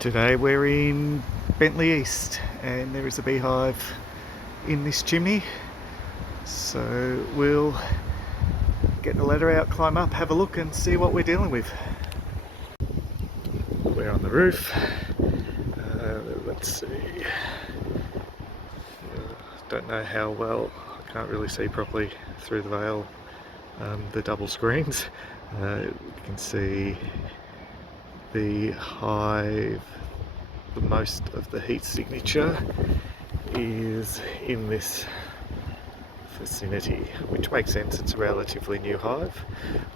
Today we're in Bentley East and there is a beehive in this chimney, so we'll get the ladder out, climb up, have a look and see what we're dealing with. We're on the roof. Let's see, don't know how well, I can't really see properly through the veil, the double screens. You can see the hive, most of the heat signature is in this vicinity, which makes sense, it's a relatively new hive.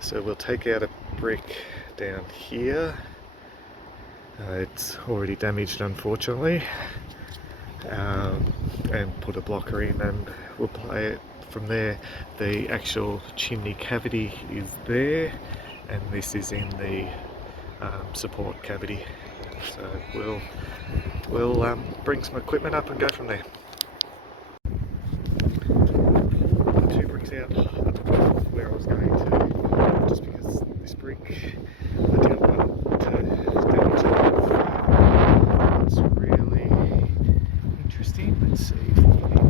So we'll take out a brick down here. It's already damaged unfortunately, and put a blocker in and we'll play it from there. The actual chimney cavity is there and this is in the support cavity. So we'll bring some equipment up and go from there. Two bricks out where I was going to, just because this brick I didn't want to damage it. It's really interesting. Let's see if we can.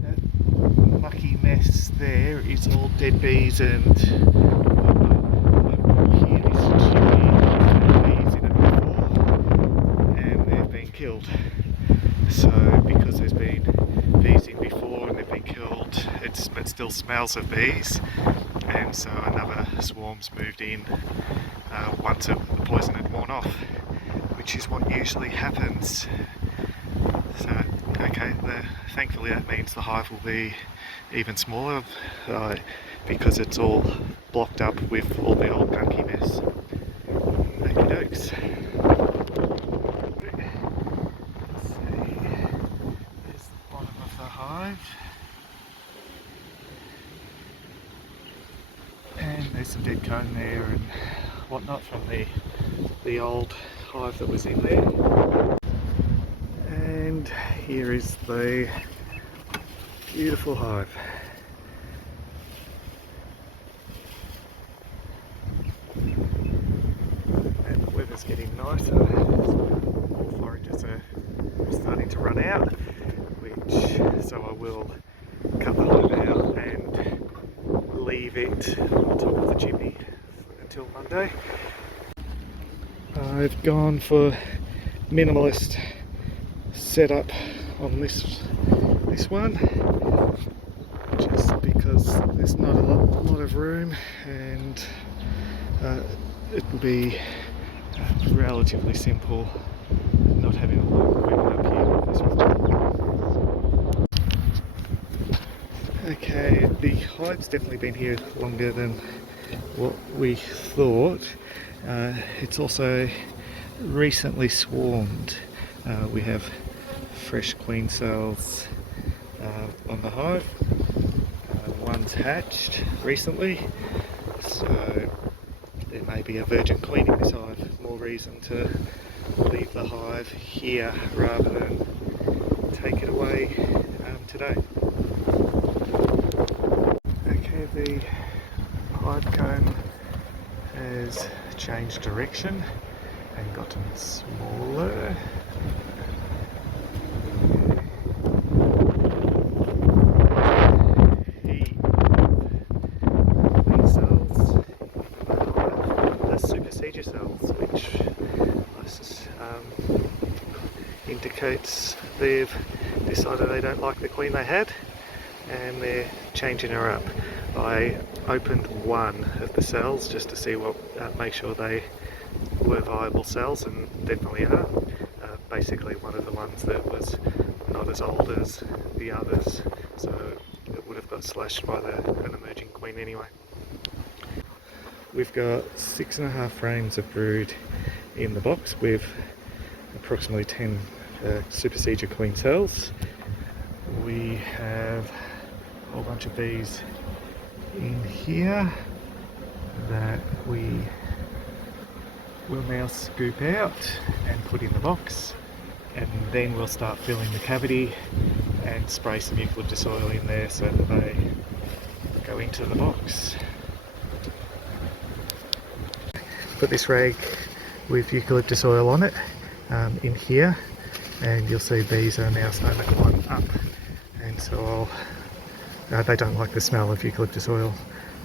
That mucky mess there is all dead bees and killed. So because there's been bees in before and they've been killed, it still smells of bees, and so another swarm's moved in once the poison had worn off, which is what usually happens. So okay, thankfully that means the hive will be even smaller because it's all blocked up with all the old gunky mess. Okie dokes. And there's some dead cone there and whatnot from the old hive that was in there. And here is the beautiful hive. And the weather's getting nicer. All foragers are starting to run out, so I will cut the hive out and leave it on top of the chimney until Monday. I've gone for minimalist setup on this one, just because there's not a lot of room and it will be relatively simple not having a lot of equipment up here with this one. Okay, the hive's definitely been here longer than what we thought. It's also recently swarmed. We have fresh queen cells on the hive. One's hatched recently, so there may be a virgin queen in this hive. More reason to leave the hive here rather than take it away today. Okay, the hive comb has changed direction and gotten smaller. These cells are supersedure cells, which indicates they've decided they don't like the queen they had and they're changing her up. I opened one of the cells just to see make sure they were viable cells, and definitely are. Basically one of the ones that was not as old as the others, so it would have got slashed by an emerging queen anyway. We've got 6.5 frames of brood in the box with approximately 10 supersedure queen cells. We have a whole bunch of bees in here that we will now scoop out and put in the box, and then we'll start filling the cavity and spray some eucalyptus oil in there so that they go into the box. put this rag with eucalyptus oil on it in here, and you'll see bees are now starting to climb up, and so they don't like the smell of eucalyptus oil,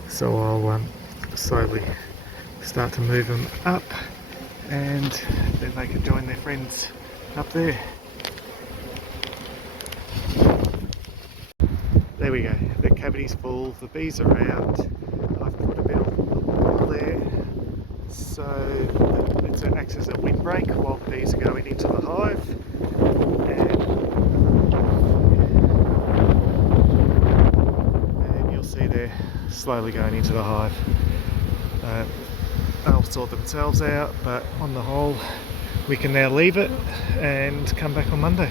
so I'll slowly start to move them up, and then they can join their friends up there. There we go, the cavity's full, the bees are out. I've put a bit of oil there so it acts as a windbreak while the bees are going into the hive. And you'll see they're slowly going into the hive. They'll sort themselves out, but on the whole we can now leave it and come back on Monday.